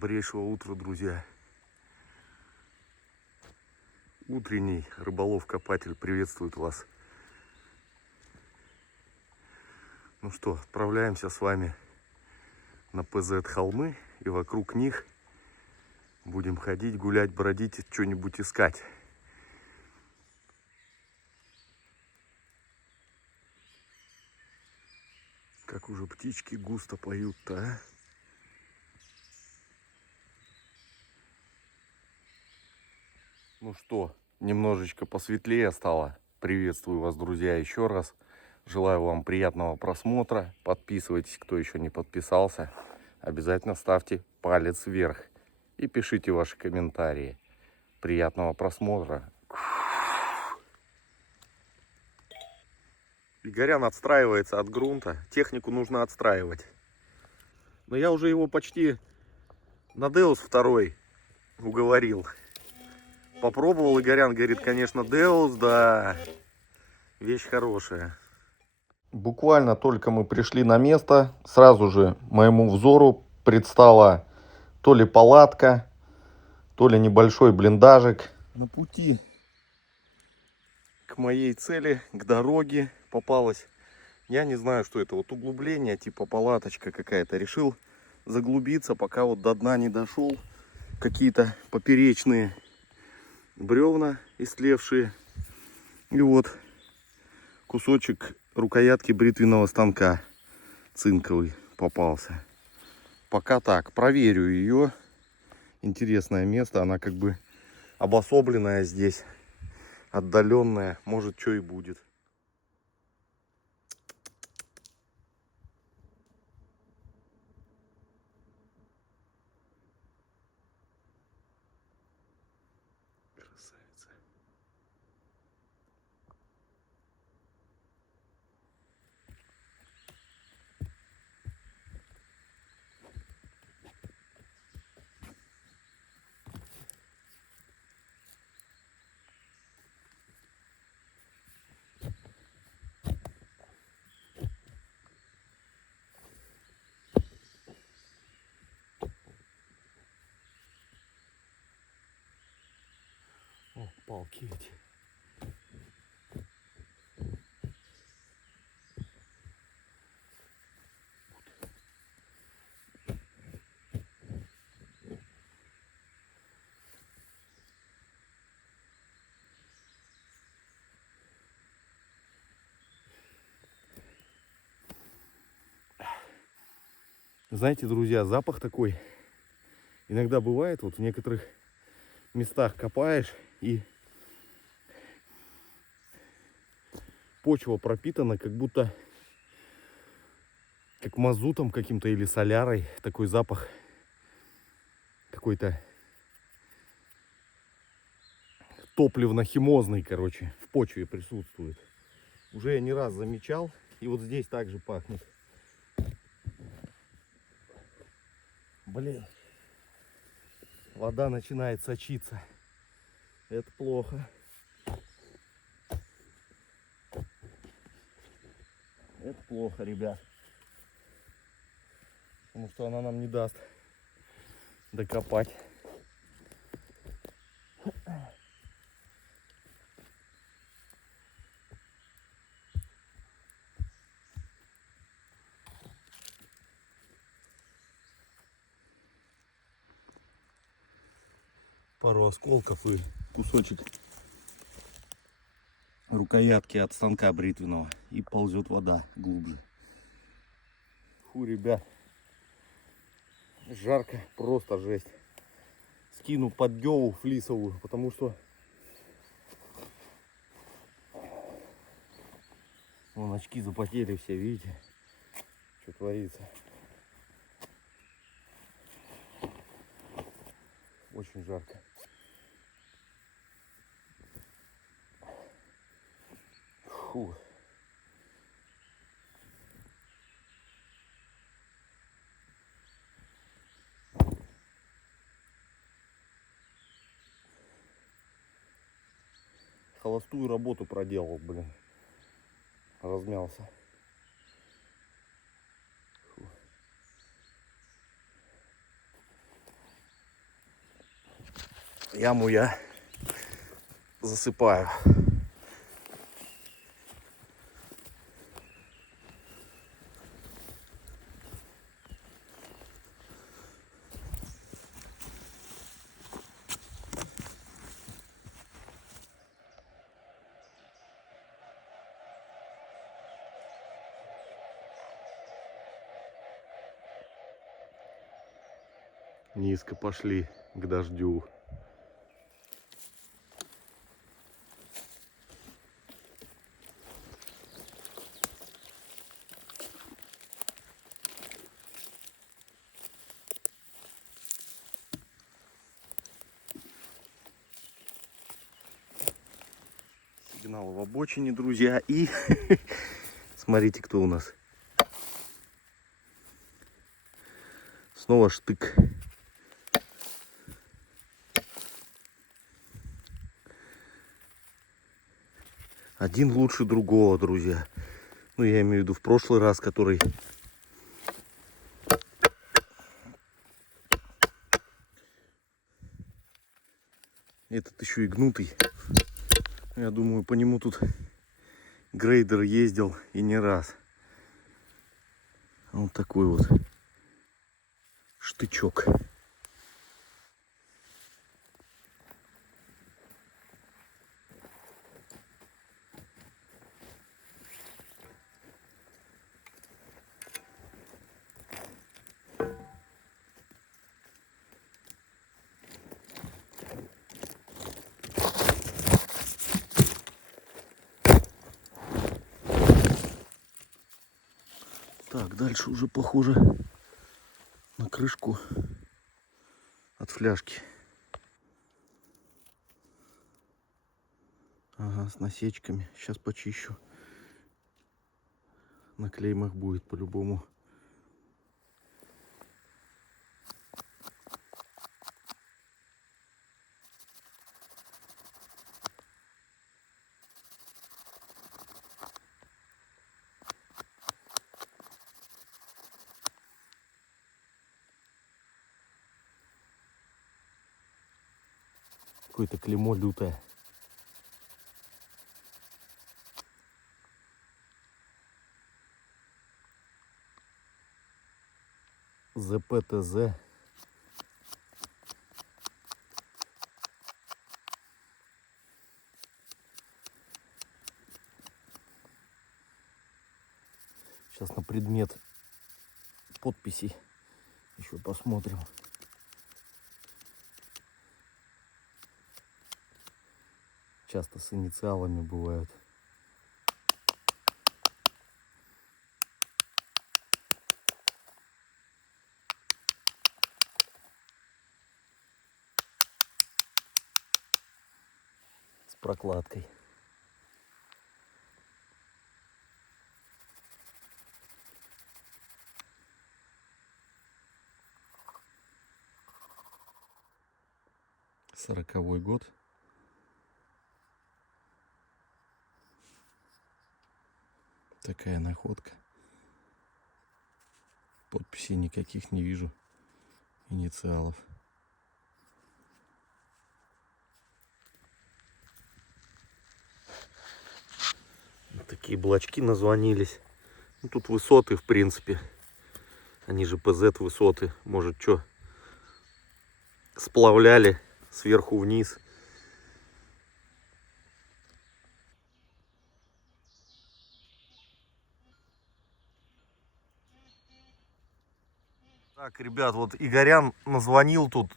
Добрейшего утра, друзья. Утренний рыболов-копатель приветствует вас. Ну что, отправляемся с вами на ПЗ-холмы, и вокруг них будем ходить, гулять, бродить, что-нибудь искать. Как уже птички густо поют-то, а? Ну что, немножечко посветлее стало. Приветствую вас, друзья, еще раз. Желаю вам приятного просмотра. Подписывайтесь, кто еще не подписался. Обязательно ставьте палец вверх и пишите ваши комментарии. Приятного просмотра. Игорян отстраивается от грунта. Технику нужно отстраивать. Но я уже его почти на Деус 2 уговорил. Попробовал Игорян, говорит, конечно, Деус, да, вещь хорошая. Буквально только мы пришли на место, сразу же моему взору предстала то ли палатка, то ли небольшой блиндажик. На пути к моей цели, к дороге попалась. Я не знаю, что это, вот углубление, типа палаточка какая-то. Решил заглубиться, пока вот до дна не дошел. Какие-то поперечные бревна истлевшие. И вот кусочек рукоятки бритвенного станка цинковый попался. Пока так, проверю ее. Интересное место, она как бы обособленная здесь, отдаленная, может, что и будет. Красавица. О, палки эти. Знаете, друзья, запах такой иногда бывает, вот в некоторых местах копаешь, и почва пропитана как будто как мазутом каким-то или солярой. Такой запах какой-то топливно-химозный, короче, в почве присутствует. Уже я не раз замечал, и вот здесь также пахнет. Блин, вода начинает сочиться. Это плохо. Это плохо, ребят. Потому что она нам не даст докопать. Пару осколков и кусочек рукоятки от станка бритвенного, и ползет вода глубже. Фу, ребят, жарко, просто жесть. Скину поддеву флисовую, потому что вон очки запотели все, видите, что творится. Очень жарко. Фу. Холостую работу проделал, блин. Размялся. Фу. Яму я засыпаю. Низко пошли к дождю. Сигнал в обочине, друзья. И смотрите, кто у нас. Снова штык. Один лучше другого, друзья. Ну, я имею в виду в прошлый раз, который... Этот еще и гнутый. Я думаю, по нему тут грейдер ездил и не раз. Вот такой вот штычок. Так, дальше уже похоже на крышку от фляжки. Ага, с насечками. Сейчас почищу. На клеймах будет по-любому. Какое-то клеймо лютое. ЗПТЗ. Сейчас на предмет подписей еще посмотрим. Часто с инициалами бывают. С прокладкой. Сороковой год. Такая находка. Подписей никаких не вижу. Инициалов. Такие блочки назвонились. Ну, тут высоты, в принципе. Они же ПЗ высоты. Может, что сплавляли сверху вниз. Так, ребят, вот Игорян назвонил тут.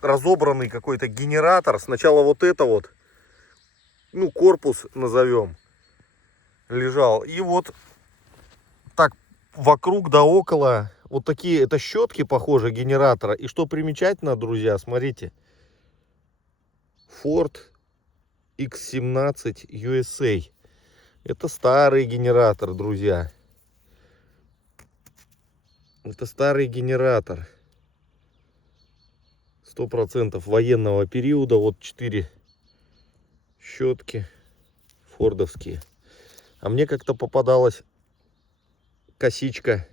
Разобранный какой-то генератор. Сначала вот это вот, ну, корпус назовем, лежал. И вот так вокруг да около вот такие, это щетки, похоже, генератора. И что примечательно, друзья, смотрите. Ford X17 USA. Это старый генератор, друзья. Это старый генератор. 100% военного периода. Вот 4 щетки фордовские. А мне как-то попадалась косичка.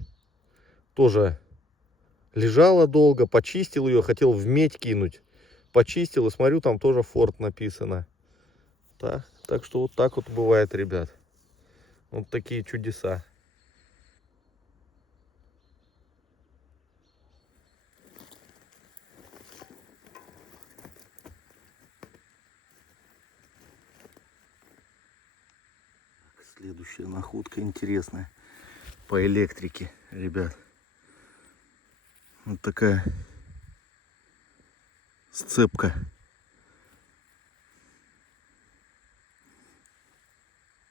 Тоже лежала долго. Почистил ее. Хотел в медь кинуть. почистил и смотрю, там тоже Ford написано. Так что вот так вот бывает, ребят. Вот такие чудеса. Следующая находка интересная по электрике, ребят. Вот такая сцепка.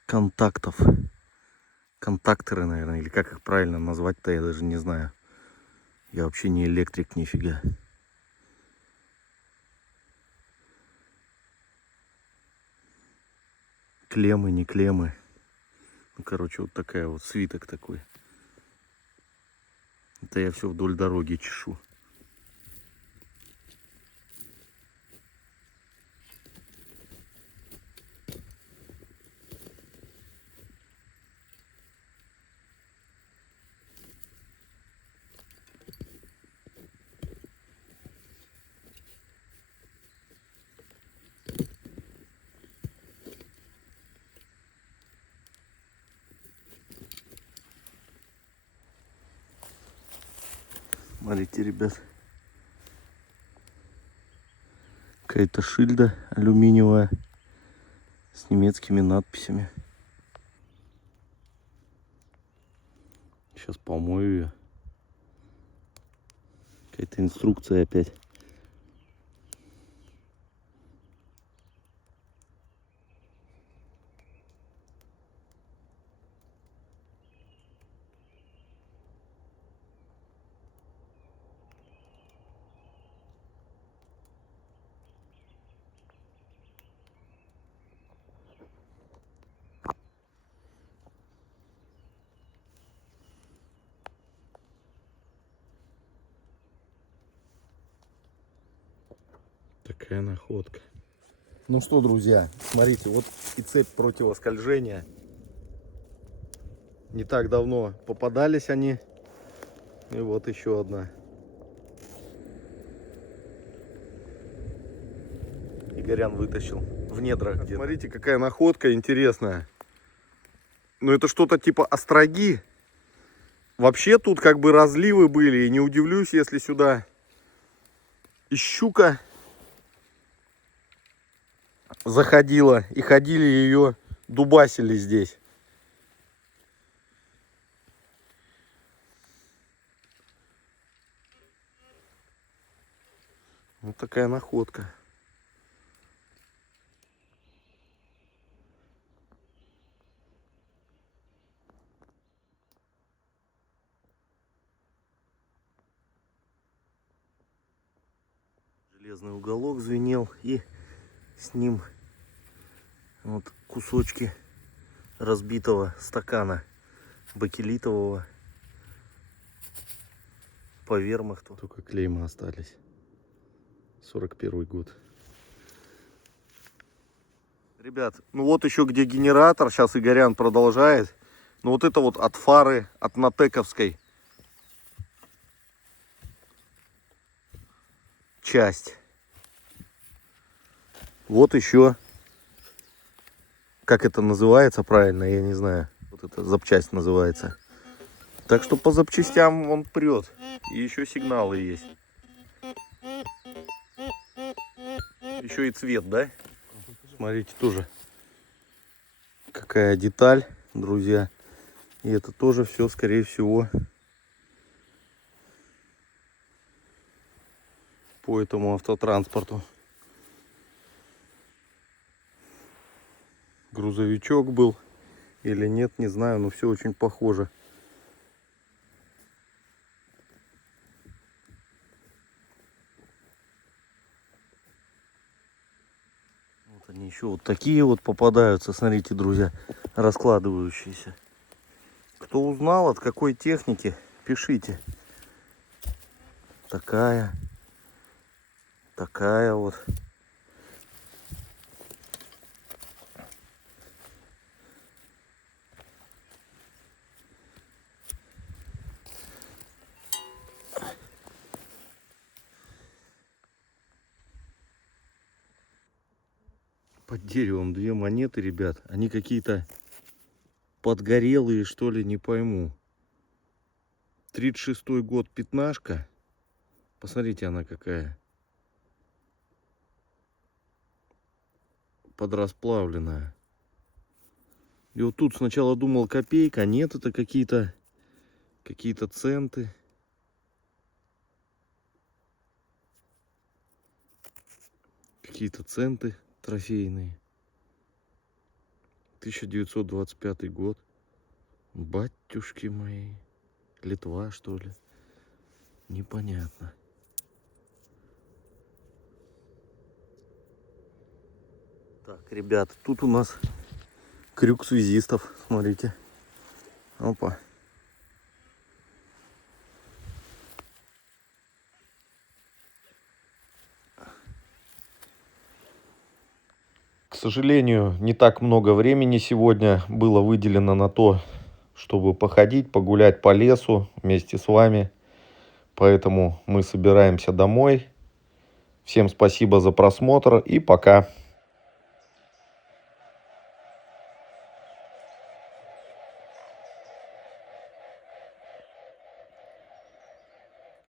Контактов. Контакторы, наверное, или как их правильно назвать-то, я даже не знаю. Я вообще не электрик, нифига. Клеммы, не клеммы. Ну, короче, вот такая вот свиток такой. Это я все вдоль дороги чешу. Смотрите, ребят. Какая-то шильда алюминиевая с немецкими надписями. Сейчас помою ее. Какая-то инструкция опять. Такая находка. Ну что, друзья, смотрите, вот и цепь противоскольжения. Не так давно попадались они. И вот еще одна. Игорян вытащил в недрах где-то. Смотрите, какая находка интересная. Ну это что-то типа остроги. Вообще тут как бы разливы были. И не удивлюсь, если сюда и щука заходила. И ходили ее, дубасили здесь. Вот такая находка. Железный уголок звенел, и с ним вот кусочки разбитого стакана бакелитового по вермахту. Только клейма остались. 41 год. Ребят, ну вот еще где генератор. Сейчас Игорян продолжает. Ну вот это вот от фары, от Натековской часть. Вот еще, как это называется правильно, я не знаю. Вот эта запчасть называется. Так что по запчастям он прет. И еще сигналы есть. Еще и цвет, да? Смотрите, тоже какая деталь, друзья. И это тоже все, скорее всего, по этому автотранспорту. Грузовичок был или нет, не знаю, но все очень похоже. Вот они еще вот такие вот попадаются, смотрите, друзья, раскладывающиеся. Кто узнал, от какой техники, пишите. Такая вот. Под деревом 2 монеты, ребят. Они какие-то подгорелые, что ли, не пойму. 36-й год, пятнашка. Посмотрите, она какая. Подрасплавленная. И вот тут сначала думал копейка, а нет, это какие-то центы. Какие-то центы трофейные. 1925 год. Батюшки мои. Литва, что ли? Непонятно. Так, ребят, тут у нас крюк связистов. Смотрите. Опа. К сожалению, не так много времени сегодня было выделено на то, чтобы походить, погулять по лесу вместе с вами. Поэтому мы собираемся домой. Всем спасибо за просмотр и пока.